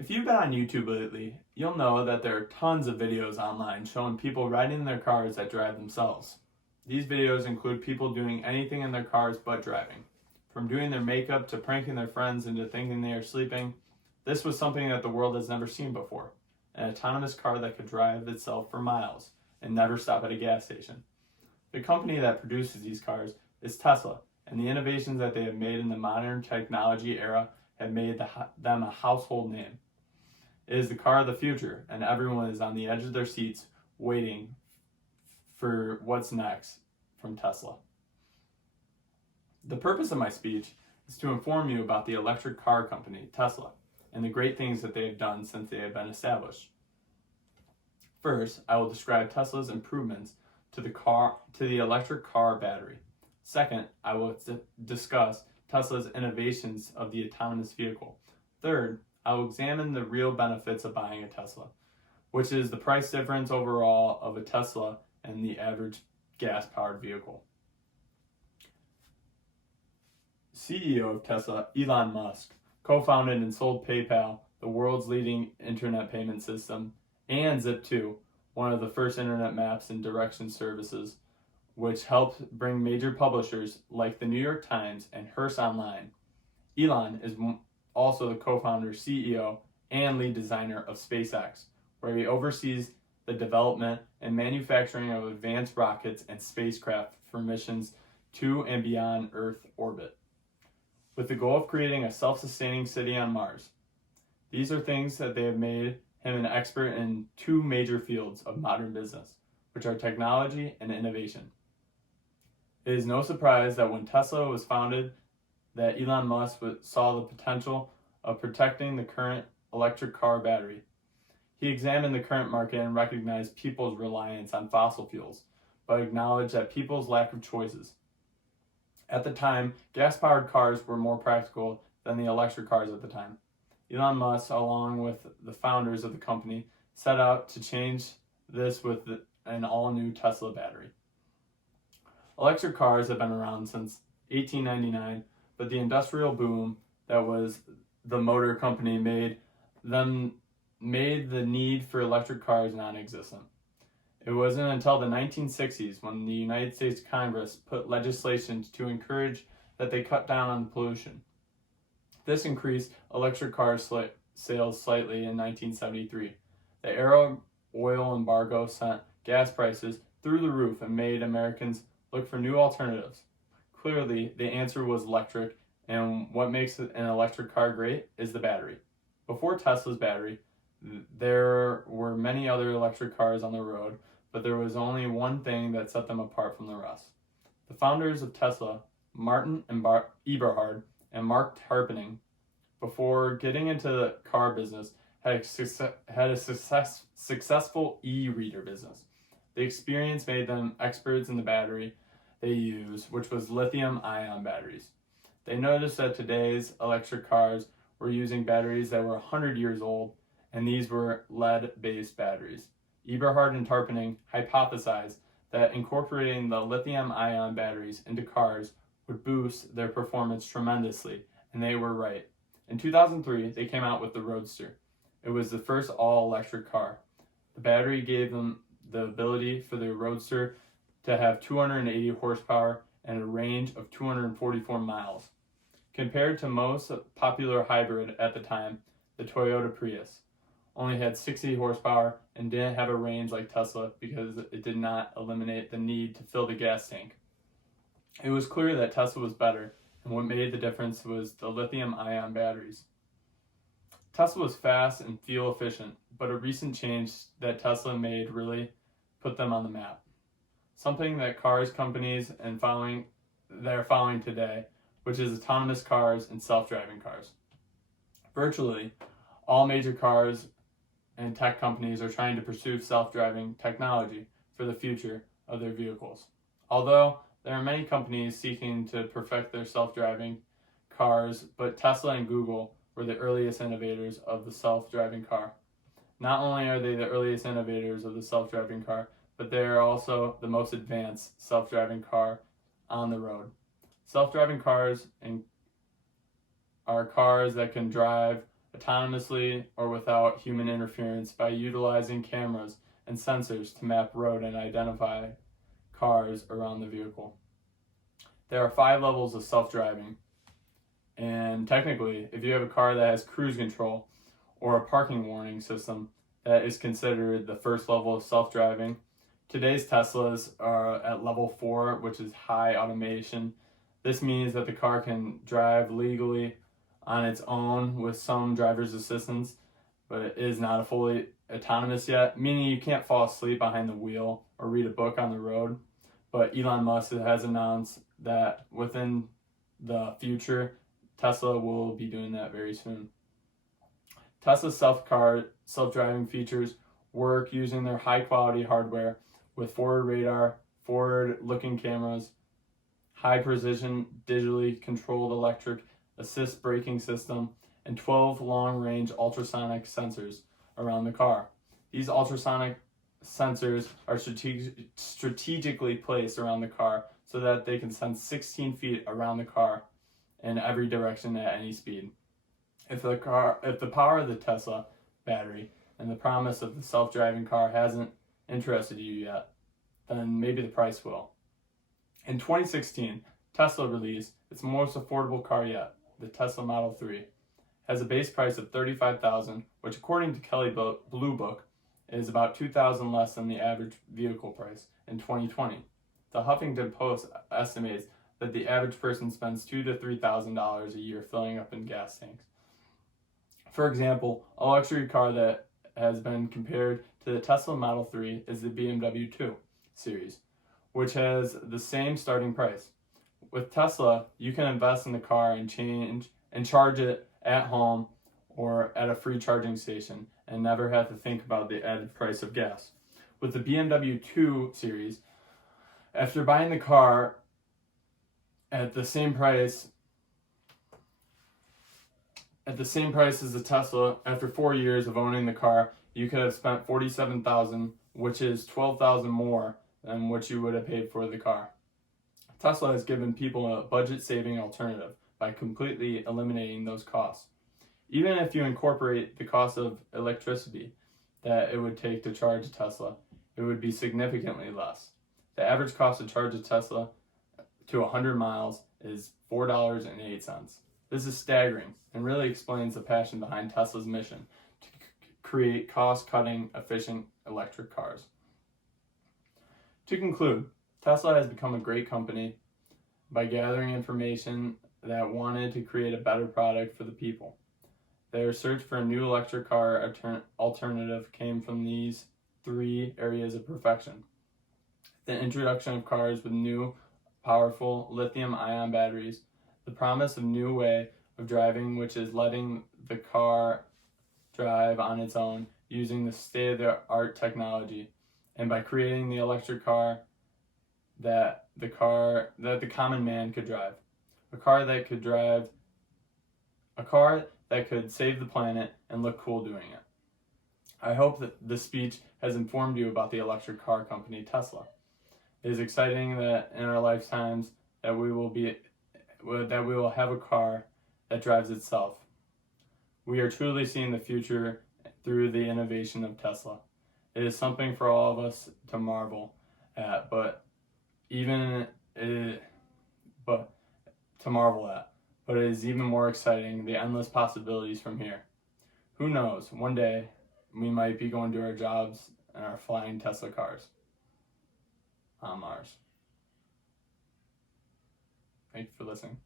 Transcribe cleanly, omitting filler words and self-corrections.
If you've been on YouTube lately, you'll know that there are tons of videos online showing people riding in their cars that drive themselves. These videos include people doing anything in their cars but driving. From doing their makeup to pranking their friends into thinking they are sleeping, this was something that the world has never seen before. An autonomous car that could drive itself for miles and never stop at a gas station. The company that produces these cars is Tesla, and the innovations that they have made in the modern technology era have made them a household name. It is the car of the future, and everyone is on the edge of their seats waiting for what's next from Tesla. The purpose of my speech is to inform you about the electric car company, Tesla, and the great things that they have done since they have been established. First, I will describe Tesla's improvements to the electric car battery. Second, I will discuss Tesla's innovations of the autonomous vehicle. Third, I will examine the real benefits of buying a Tesla, which is the price difference overall of a Tesla and the average gas-powered vehicle. CEO of Tesla, Elon Musk, co-founded and sold PayPal, the world's leading internet payment system, and Zip2, one of the first internet maps and direction services, which helped bring major publishers like the New York Times and Hearst online. Elon is also the co-founder, CEO, and lead designer of SpaceX, where he oversees the development and manufacturing of advanced rockets and spacecraft for missions to and beyond Earth orbit, with the goal of creating a self-sustaining city on Mars. These are things that they have made him an expert in two major fields of modern business, which are technology and innovation. It is no surprise that when Tesla was founded, that Elon Musk saw the potential of protecting the current electric car battery. He examined the current market and recognized people's reliance on fossil fuels, but acknowledged that people's lack of choices. At the time, gas-powered cars were more practical than the electric cars at the time. Elon Musk, along with the founders of the company, set out to change this with an all-new Tesla battery. Electric cars have been around since 1899, but the industrial boom that was the motor company made the need for electric cars non-existent. It wasn't until the 1960s when the United States Congress put legislation to encourage that they cut down on pollution. This increased electric car sales slightly in 1973. The Arab oil embargo sent gas prices through the roof and made Americans look for new alternatives. Clearly, the answer was electric, and what makes an electric car great is the battery. Before Tesla's battery, there were many other electric cars on the road, but there was only one thing that set them apart from the rest. The founders of Tesla, Martin Eberhard and Mark Tarpenning, before getting into the car business, had a successful e-reader business. The experience made them experts in the battery they use, which was lithium-ion batteries. They noticed that today's electric cars were using batteries that were 100 years old, and these were lead-based batteries. Eberhard and Tarpenning hypothesized that incorporating the lithium-ion batteries into cars would boost their performance tremendously, and they were right. In 2003, they came out with the Roadster. It was the first all-electric car. The battery gave them the ability for the Roadster to have 280 horsepower and a range of 244 miles. Compared to most popular hybrid at the time, the Toyota Prius only had 60 horsepower and didn't have a range like Tesla because it did not eliminate the need to fill the gas tank. It was clear that Tesla was better, and what made the difference was the lithium-ion batteries. Tesla was fast and fuel efficient, but a recent change that Tesla made really put them on the map. Something that cars companies are following today, which is autonomous cars and self-driving cars. Virtually all major cars and tech companies are trying to pursue self-driving technology for the future of their vehicles. Although there are many companies seeking to perfect their self-driving cars, but Tesla and Google were the earliest innovators of the self-driving car. Not only are they the earliest innovators of the self-driving car, but they are also the most advanced self-driving car on the road. Self-driving cars are cars that can drive autonomously or without human interference by utilizing cameras and sensors to map road and identify cars around the vehicle. There are 5 levels of self-driving, and technically, if you have a car that has cruise control or a parking warning system, that is considered the first level of self-driving. Today's Teslas are at level 4, which is high automation. This means that the car can drive legally on its own with some driver's assistance, but it is not a fully autonomous yet, meaning you can't fall asleep behind the wheel or read a book on the road. But Elon Musk has announced that within the future, Tesla will be doing that very soon. Tesla's self-driving features work using their high-quality hardware with forward radar, forward-looking cameras, high-precision digitally controlled electric assist braking system, and 12 long-range ultrasonic sensors around the car. These ultrasonic sensors are strategically placed around the car so that they can sense 16 feet around the car in every direction at any speed. If the power of the Tesla battery and the promise of the self-driving car hasn't interested you yet, then maybe the price will. In 2016, Tesla released its most affordable car yet, the Tesla Model 3. Has a base price of $35,000, which according to Kelley Blue Book is about $2,000 less than the average vehicle price in 2020. The Huffington Post estimates that the average person spends $2,000 to $3,000 a year filling up in gas tanks. For example, a luxury car that has been compared to the Tesla Model 3 is the BMW 2 series, which has the same starting price. With Tesla, you can invest in the car and charge it at home or at a free charging station and never have to think about the added price of gas. With the BMW 2 series, after buying the car at the same price as the Tesla, after 4 years of owning the car, you could have spent $47,000, which is $12,000 more than what you would have paid for the car. Tesla has given people a budget-saving alternative by completely eliminating those costs. Even if you incorporate the cost of electricity that it would take to charge a Tesla, it would be significantly less. The average cost to charge a Tesla to 100 miles is $4.08. This is staggering and really explains the passion behind Tesla's mission to create cost-cutting, efficient electric cars. To conclude, Tesla has become a great company by gathering information that wanted to create a better product for the people. Their search for a new electric car alternative came from these 3 areas of perfection. The introduction of cars with new, powerful lithium-ion batteries, the promise of new way of driving, which is letting the car drive on its own using the state-of-the-art technology, and by creating the electric car that the common man could drive. A car that could save the planet and look cool doing it. I hope that this speech has informed you about the electric car company Tesla. It is exciting that in our lifetimes that we will have a car that drives itself. We are truly seeing the future through the innovation of Tesla. It is something for all of us to marvel at, but it is even more exciting the endless possibilities from here. Who knows, one day we might be going to our jobs in our flying Tesla cars on Mars. Thank you for listening.